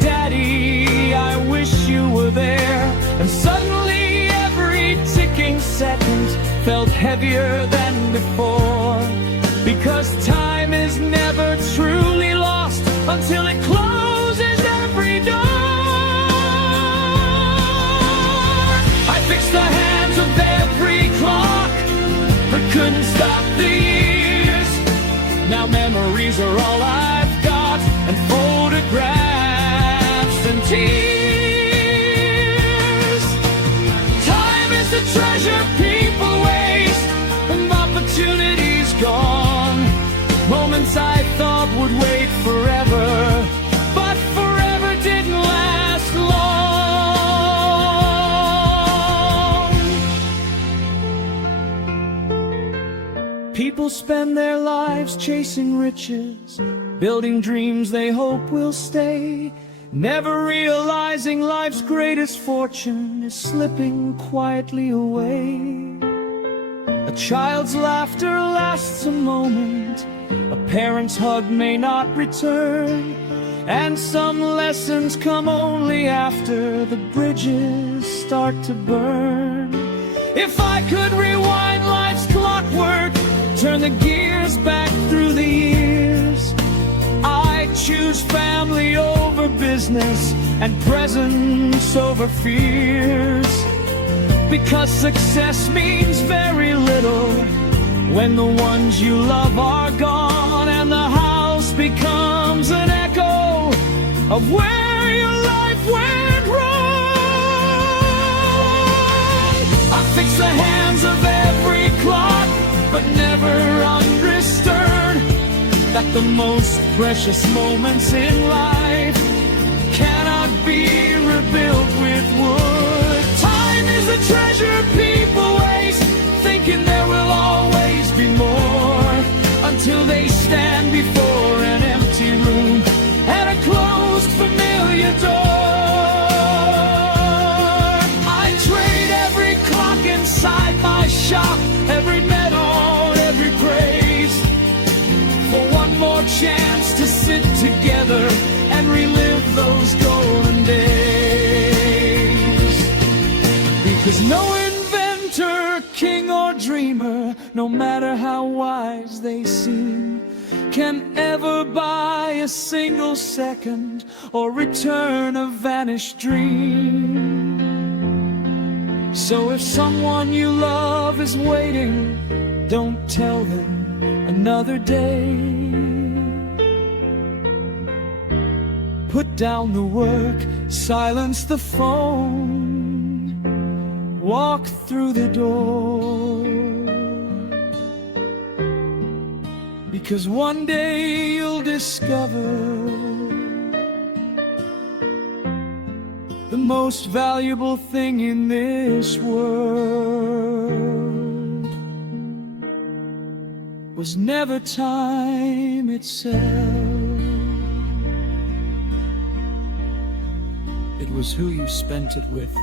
Daddy, I wish you were there. And suddenly every ticking second felt heavier than before, because time is never truly lost until it closes every door. I fixed the hands of every clock, but couldn't stop the years. Now memories are all I've got, and photographs and tears. Time is the treasure people waste, and opportunities gone. Moments I thought would wait forever, but forever didn't last long. People spend their lives chasing riches, building dreams they hope will stay, never realizing life's greatest fortune is slipping quietly away. A child's laughter lasts a moment, a parent's hug may not return, and some lessons come only after the bridges start to burn. If I could rewind life's clockwork, turn the gears back through the years, I'd choose family over business, and presence over fears. Because success means very little when the ones you love are gone, and the house becomes an echo of where your life went wrong. I fix the hands of every clock, but never understood that the most precious moments in life cannot be rebuilt with wood. Time is a treasure people waste, thinking there will always be more, until they stand before an empty room and a closed familiar door. I trade every clock inside my shop, every medal, every praise, for one more chance to sit together and relive those golden days. Because no inventor, king or dreamer, no matter how wise they seem, can ever buy a single second or return a vanished dream. So if someone you love is waiting, don't tell them another day. Put down the work, silence the phone, walk through the door. Because one day you'll discover the most valuable thing in this world was never time itself. It was who you spent it with.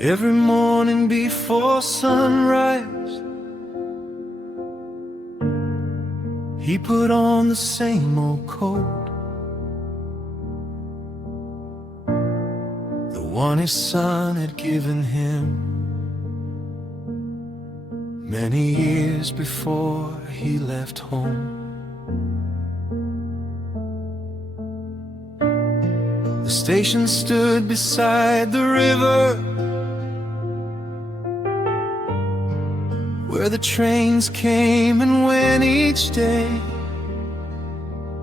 Every morning before sunrise, he put on the same old coat, the one his son had given him many years before he left home. The station stood beside the river, where the trains came and went each day.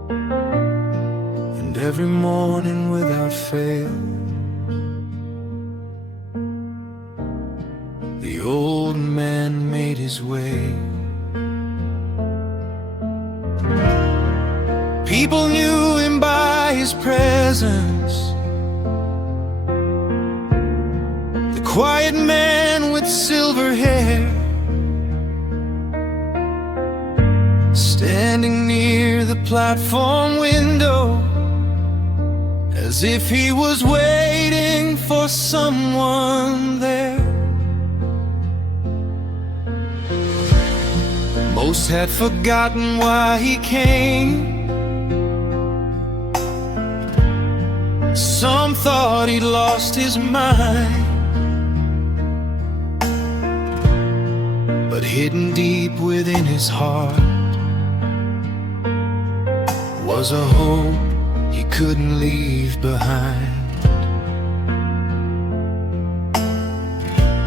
And every morning without fail, the old man made his way. People knew him by his presence, the quiet man with silver hair, standing near the platform window, as if he was waiting for someone there. Most had forgotten why he came. Some thought he'd lost his mind, but hidden deep within his heart was a hope he couldn't leave behind.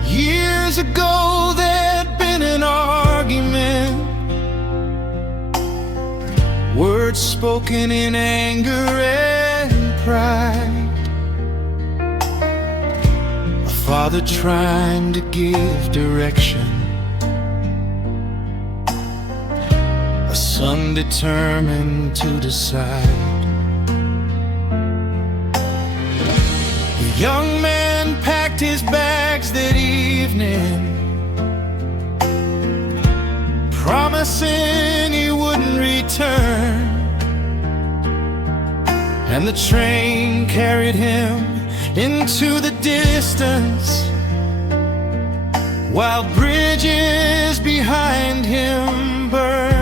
Years ago there'd been an argument, words spoken in anger and pride, a father trying to give direction, a son determined to decide. The young man packed his bags that evening, promising he wouldn't return, and the train carried him into the distance, while bridges behind him burned.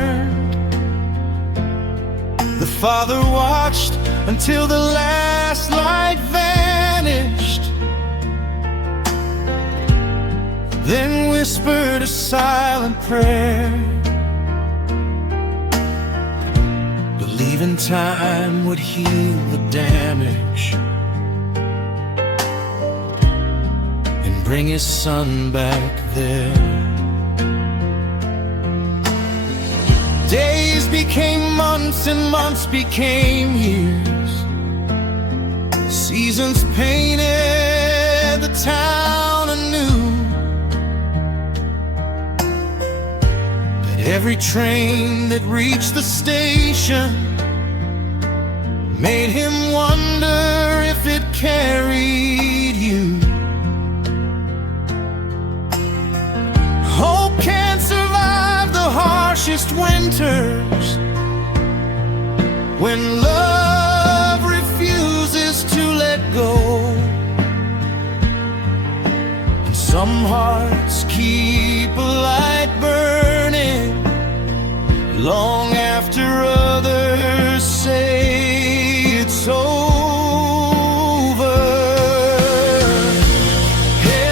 The father watched until the last light vanished, then whispered a silent prayer, believing time would heal the damage and bring his son back there. Days became months and months became years. Seasons painted the town anew. But every train that reached the station made him wonder if it carried you. Hope can't survive the harshest winters, when love refuses to let go. And some hearts keep a light burning long after others say it's over.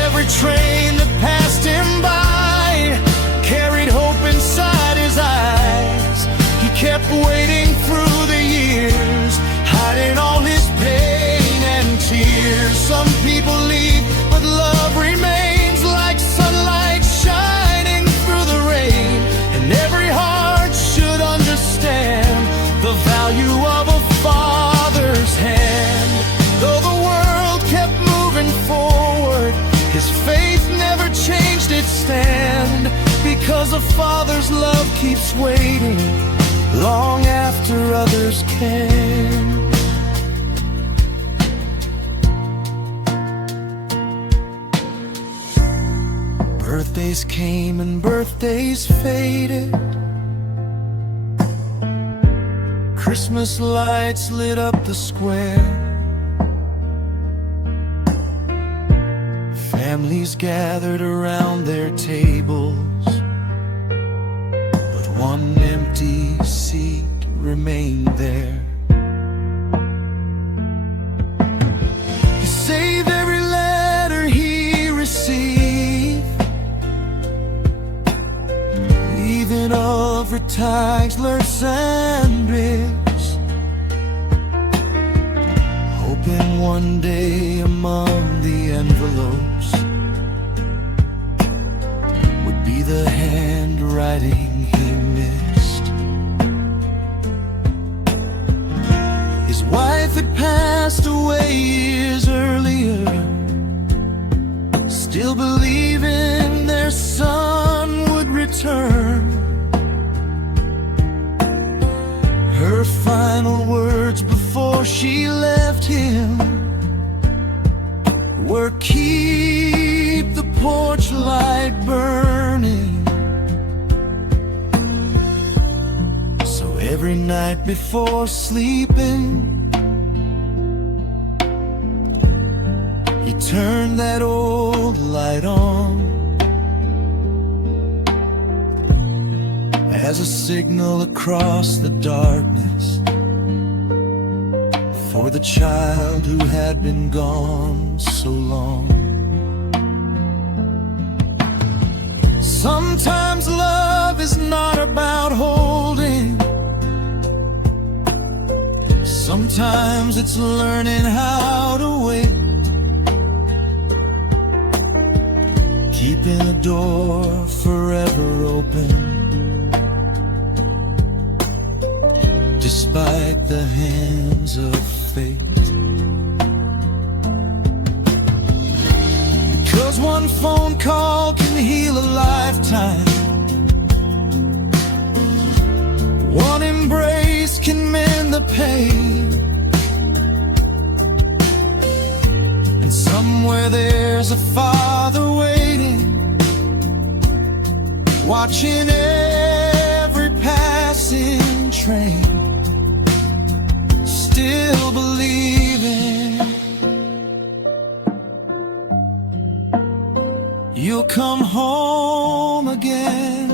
Every train that passed him by carried hope inside his eyes. He kept waiting through the years, hiding all his pain and tears. Some people leave, but love remains, like sunlight shining through the rain. And every heart should understand the value of a father's hand. Though the world kept moving forward, his faith never changed its stand, because a father's love keeps waiting long after others can. Birthdays came and birthdays faded. Christmas lights lit up the square. Families gathered around their tables, but one empty seat remained there. He saved every letter he received, leaving over tags, alerts, and ribs, hoping one day among the envelopes would be the handwriting he missed. His wife had passed away years earlier, still believing their son would return. Her final words before she left him were, keep the porch light burning. So every night before sleeping, he turned that old light on as a signal across the darkness for the child who had been gone so long. Sometimes love is not about holding, sometimes it's learning how to wait, keeping a door forever open despite the hands of fate. Because one phone call can heal a lifetime, one embrace can mend the pain, and somewhere there's a father waiting, watching every passing train, still believing you'll come home again.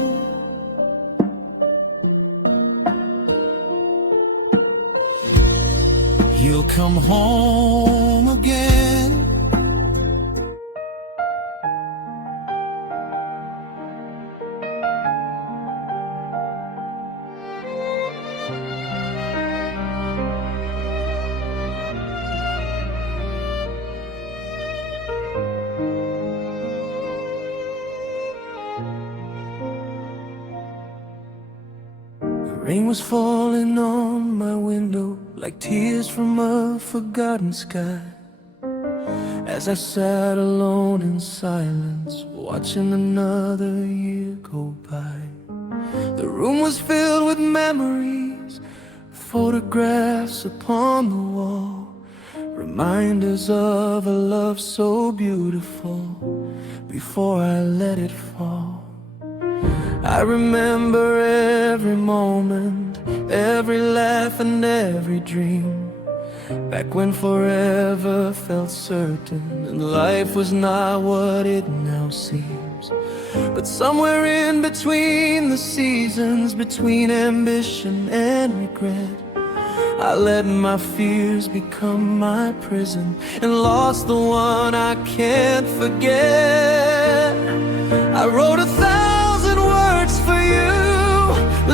you'll come home again. Rain was falling on my window like tears from a forgotten sky, as I sat alone in silence, watching another year go by. The room was filled with memories, photographs upon the wall, reminders of a love so beautiful before I let it fall. I remember every moment, every laugh and every dream, back when forever felt certain and life was not what it now seems. But somewhere in between the seasons, between ambition and regret, I let my fears become my prison and lost the one I can't forget. I wrote 1,000 words for you,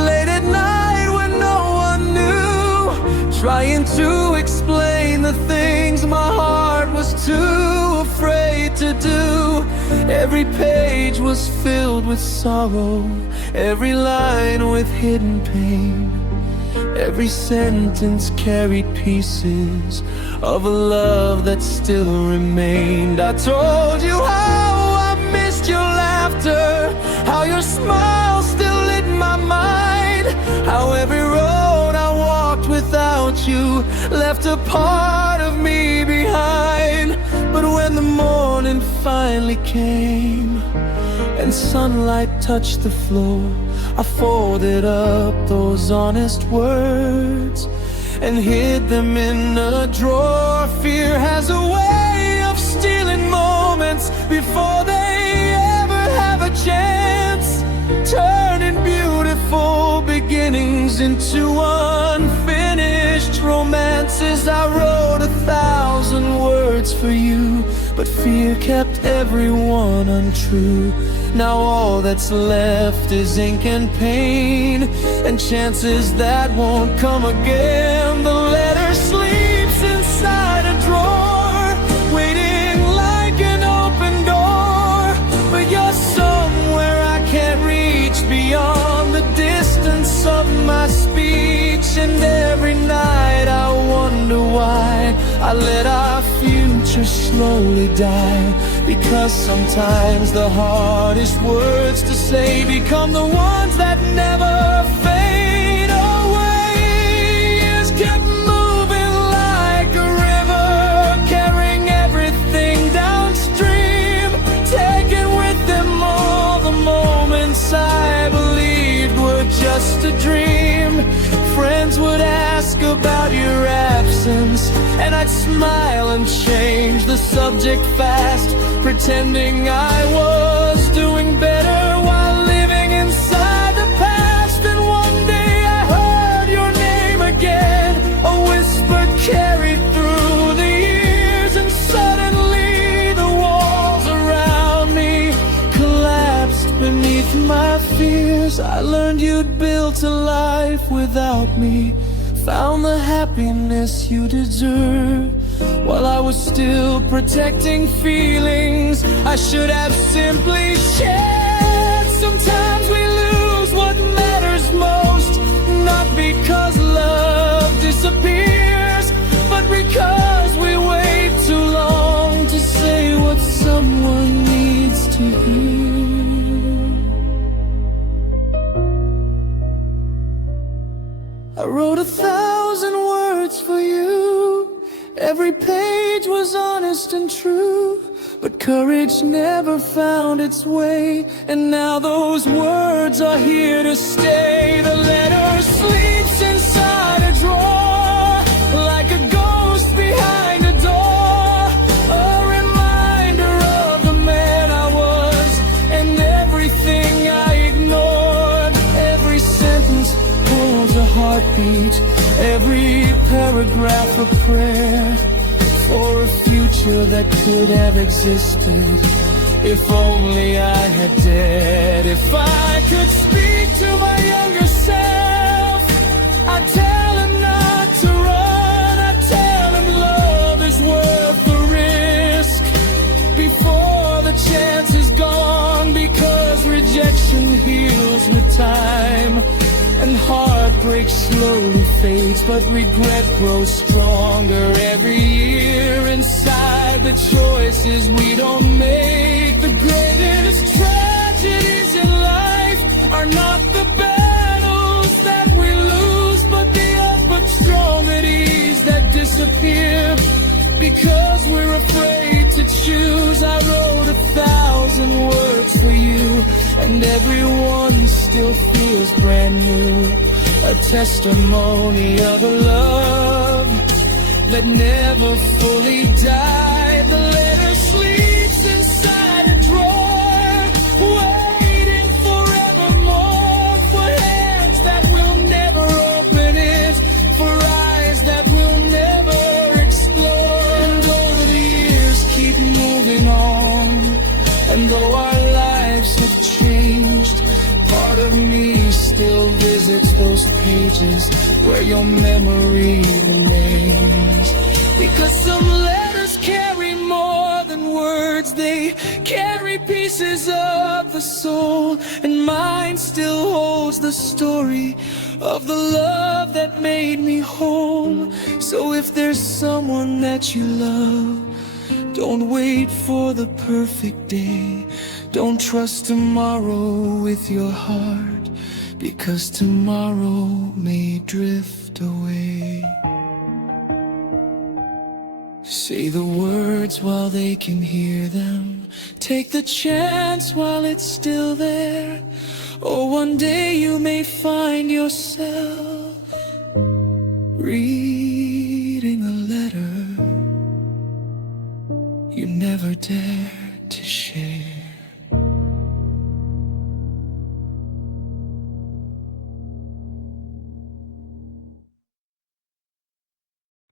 late at night when no one knew, trying to explain the things my heart was too afraid to do. Every page was filled with sorrow, every line with hidden pain. Every sentence carried pieces of a love that still remained. I told you how I missed your laughter, how your smile still lit my mind, how every road I walked without you left a part of me behind. But when the morning finally came and sunlight touched the floor, I folded up those honest words and hid them in a drawer. Fear has a way of stealing moments before they ever have a chance, turning beautiful beginnings into unfinished romances. I wrote 1,000 words for you, but fear kept every one untrue. Now all that's left is ink and pain, and chances that won't come again. The letter sleeps inside a drawer, waiting like an open door, but you're somewhere I can't reach, beyond the distance of my speech. And every night I wonder why I let our future slowly die, because sometimes the hardest words to say become the ones that never fade away. Years kept moving like a river, carrying everything downstream, taking with them all the moments I believed were just a dream. Friends would ask about your absence, and I'd smile and change the subject fast, pretending I was doing better while living inside the past. And one day I heard your name again, a whisper carried through the years, and suddenly the walls around me collapsed beneath my fears. I learned you'd built a life without me, found the happiness you deserve, while I was still protecting feelings I should have simply shared. Sometimes we lose what matters most, not because love disappears, but because we wait too long to say what someone needs to hear. I wrote 1,000 words for you, every page was honest and true, but courage never found its way, and now those words are here to stay. The letter sleeps inside a drawer, like a ghost behind a door, a reminder of the man I was and everything I ignored. Every sentence holds a heart heartbeat, every paragraph a prayer for a future that could have existed. If only I had dared. If I could speak to my younger self, I'd tell him not to run. I'd tell him love is worth the risk before the chance is gone, because rejection heals with time and heartbreak slowly fades, but regret grows stronger every year. Inside the choices we don't make, the greatest tragedies in life are not the battles that we lose, but the upward strong at ease that disappear because we're afraid to choose. I wrote 1,000 words for you, and every one still feels brand new, a testimony of a love that never fully died. The letter sleeps inside a drawer, waiting forevermore for hands that will never open it, for eyes that will never explore. And though the years keep moving on, and though our lives have changed, part of me still visits those pages where your memory remains. Because some letters carry more than words, they carry pieces of the soul, and mine still holds the story of the love that made me whole. So if there's someone that you love, don't wait for the perfect day. Don't trust tomorrow with your heart, because tomorrow may drift away. Say the words while they can hear them. Take the chance while it's still there. Or one day you may find yourself reading a letter you never dared to share.